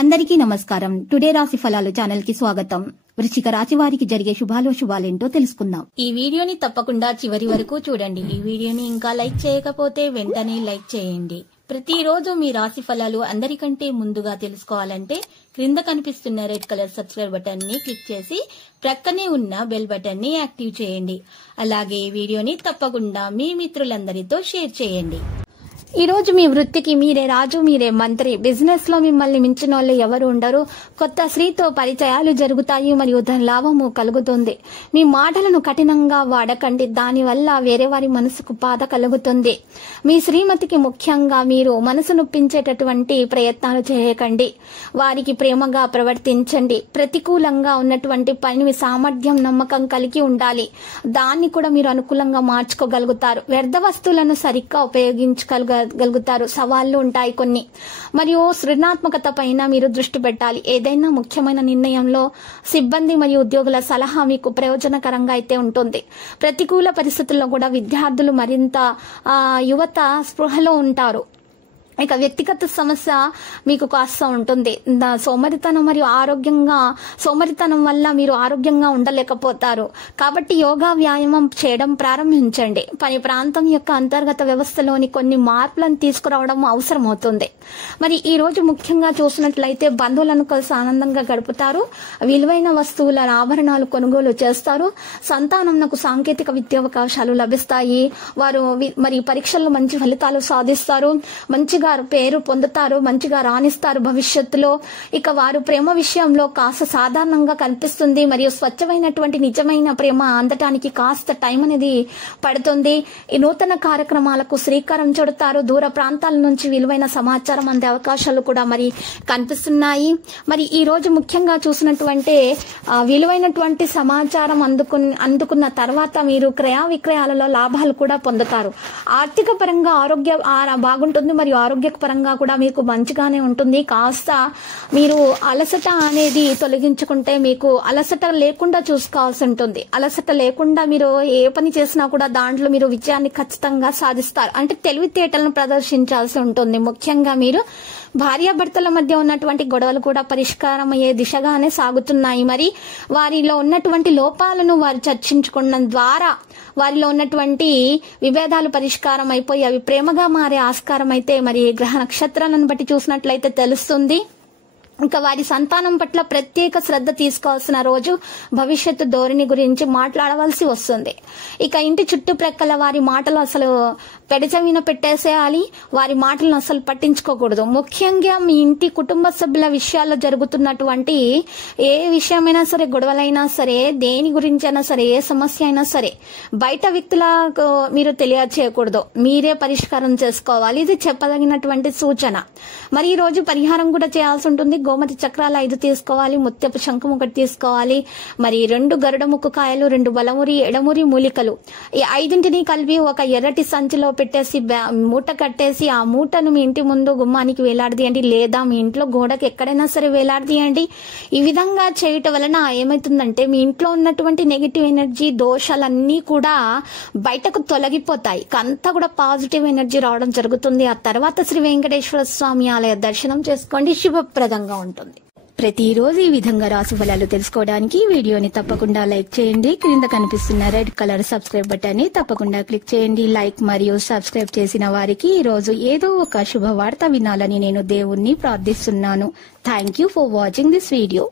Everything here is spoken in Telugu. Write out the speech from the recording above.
అందరికీ నమస్కారం. టుడే రాశి ఫలాలు ఛానల్ కి స్వాగతం. వృశ్చిక రాశి వారికి జరిగే శుభాలేంటో తెలుసుకుందాం. ఈ వీడియోని తప్పకుండా చివరి వరకు చూడండి. ఈ వీడియోని ఇంకా లైక్ చేయకపోతే వెంటనే లైక్ చేయండి. ప్రతిరోజు మీ రాశి ఫలాలు అందరికంటే ముందుగా తెలుసుకోవాలంటే క్రింద కనిపిస్తున్న రెడ్ కలర్ సబ్స్క్రైబ్ బటన్ ని క్లిక్ చేసి ప్రక్కనే ఉన్న బెల్ బటన్ ని యాక్టివ్ చేయండి. అలాగే ఈ వీడియోని తప్పకుండా మీ మిత్రులందరితో షేర్ చేయండి. ఈ రోజు మీ వృత్తికి మీరే రాజు, మీరే మంత్రి. బిజినెస్ లో మిమ్మల్ని మించిన వాళ్ళు ఎవరు ఉండరు. కొత్త స్త్రీతో పరిచయాలు జరుగుతాయి మరియు ధన లాభము కలుగుతుంది. మీ మాటలను కఠినంగా వాడకండి, దానివల్ల వేరే వారి మనసుకు బాధ కలుగుతుంది. మీ శ్రీమతికి ముఖ్యంగా మీరు మనసు నొప్పించేటటువంటి ప్రయత్నాలు చేయకండి. వారికి ప్రేమగా ప్రవర్తించండి. ప్రతికూలంగా ఉన్నటువంటి పని సామర్థ్యం, నమ్మకం కలిగి ఉండాలి. దాన్ని కూడా మీరు అనుకూలంగా మార్చుకోగలుగుతారు. వ్యర్థ వస్తువులను సరిగ్గా ఉపయోగించగలుగుతారు. సవాళ్లు ఉంటాయి కొన్ని. మరియు సృజనాత్మకత పైన మీరు దృష్టి పెట్టాలి. ఏదైనా ముఖ్యమైన నిర్ణయంలో సిబ్బంది మరియు ఉద్యోగుల సలహా మీకు ప్రయోజనకరంగా అయితే ఉంటుంది. ప్రతికూల పరిస్థితుల్లో కూడా విద్యార్థులు మరింత యువత స్పృహలో ఉంటారు. ఇక వ్యక్తిగత సమస్య మీకు కాస్త ఉంటుంది. సోమరితనం మరియు సోమరితనం వల్ల మీరు ఆరోగ్యంగా ఉండలేకపోతారు. కాబట్టి యోగా, వ్యాయామం చేయడం ప్రారంభించండి. పని ప్రాంతం యొక్క అంతర్గత వ్యవస్థలోని కొన్ని మార్పులను తీసుకురావడం అవసరమవుతుంది. మరి ఈ రోజు ముఖ్యంగా చూసినట్లయితే బంధువులను కలిసి ఆనందంగా గడుపుతారు. విలువైన వస్తువుల ఆభరణాలు కొనుగోలు చేస్తారు. సంతానంకు సాంకేతిక విద్యావకాశాలు లభిస్తాయి. వారు మరి పరీక్షల్లో మంచి ఫలితాలు సాధిస్తారు. మంచిగా పేరు పొందుతారు. మంచిగా రాణిస్తారు భవిష్యత్తులో. ఇక వారు ప్రేమ విషయంలో కాస్త సాధారణంగా కనిపిస్తుంది. మరియు స్వచ్ఛమైనటువంటి నిజమైన ప్రేమ అందటానికి కాస్త టైం అనేది పడుతుంది. ఈ నూతన కార్యక్రమాలకు శ్రీకారం చుడతారు. దూర ప్రాంతాల నుంచి విలువైన సమాచారం అందే అవకాశాలు కూడా మరి కనిపిస్తున్నాయి. మరి ఈ రోజు ముఖ్యంగా చూసినటువంటి విలువైనటువంటి సమాచారం అందుకున్న తర్వాత మీరు క్రయ విక్రయాలలో లాభాలు కూడా పొందుతారు. ఆర్థిక పరంగా ఆరోగ్య బాగుంటుంది. మరియు ఆరోగ్య పరంగా కూడా మీకు మంచిగానే ఉంటుంది. కాస్త మీరు అలసట అనేది తొలగించుకుంటే మీకు అలసట లేకుండా చూసుకోవాల్సి ఉంటుంది. అలసట లేకుండా మీరు ఏ పని చేసినా కూడా దాంట్లో మీరు విజయాన్ని ఖచ్చితంగా సాధిస్తారు. అంటే తెలివితేటలను ప్రదర్శించాల్సి ఉంటుంది. ముఖ్యంగా మీరు భార్యాభర్తల మధ్య ఉన్నటువంటి గొడవలు కూడా పరిష్కారం అయ్యే దిశగానే సాగుతున్నాయి. మరి వారిలో ఉన్నటువంటి లోపాలను వారు చర్చించుకోవడం ద్వారా వారిలో ఉన్నటువంటి విభేదాలు పరిష్కారం అయిపోయి అవి ప్రేమగా మారే ఆస్కారం అయితే మరి గ్రహ నక్షత్రాలను బట్టి చూసినట్లయితే తెలుస్తుంది. ఇంకా వారి సంతానం పట్ల ప్రత్యేక శ్రద్ధ తీసుకోవాల్సిన రోజు. భవిష్యత్తు ధోరణి గురించి మాట్లాడవలసి వస్తుంది. ఇక ఇంటి చుట్టుప్రక్కల వారి మాటలు అసలు పెడచవిన పెట్టేసేయాలి. వారి మాటలను అసలు పట్టించుకోకూడదు. ముఖ్యంగా మీ ఇంటి కుటుంబ సభ్యుల విషయాల్లో జరుగుతున్నటువంటి ఏ విషయమైనా సరే, గొడవలైనా సరే, దేని గురించి అయినా సరే, ఏ సమస్య అయినా సరే బయట వ్యక్తులకు మీరు తెలియచేయకూడదు. మీరే పరిష్కారం చేసుకోవాలి. ఇది చెప్పదగినటువంటి సూచన. మరి ఈ రోజు పరిహారం కూడా చేయాల్సి ఉంటుంది. గోమతి చక్రాలు 5 తీసుకోవాలి. ముత్యపు శంఖం 1 తీసుకోవాలి. మరి 2 గరుడ ముక్కు కాయలు, 2 బలమురి, ఎడమురి మూలికలు, ఈ 5ంటిని కలిపి ఒక ఎర్రటి సంచిలో పెట్టేసి మూట కట్టేసి ఆ మూటను మీ ఇంటి ముందు గుమ్మానికి వేలాడదీయండి. లేదా మీ ఇంట్లో గోడకి ఎక్కడైనా సరే వేలాడదీయండి. ఈ విధంగా చేయటం వలన ఏమైతుందంటే మీ ఇంట్లో ఉన్నటువంటి నెగిటివ్ ఎనర్జీ, దోషాలన్నీ కూడా బయటకు తొలగిపోతాయి. అంతా కూడా పాజిటివ్ ఎనర్జీ రావడం జరుగుతుంది. ఆ తర్వాత శ్రీ వెంకటేశ్వర స్వామి ఆలయ దర్శనం చేసుకోండి. శుభప్రదంగా ఉంటుంది. ప్రతిరోజు ఈ విధంగా రాశి ఫలాలు తెలుసుకోవడానికి వీడియోని తప్పకుండా లైక్ చేయండి. క్రింద కనిపిస్తున్న రెడ్ కలర్ సబ్స్క్రైబ్ బటన్ ని తప్పకుండా క్లిక్ చేయండి. లైక్ మరియు సబ్స్క్రైబ్ చేసిన వారికి ఈ రోజు ఏదో ఒక శుభవార్త వినాలని నేను దేవుణ్ణి ప్రార్థిస్తున్నాను. Thank you for watching this video.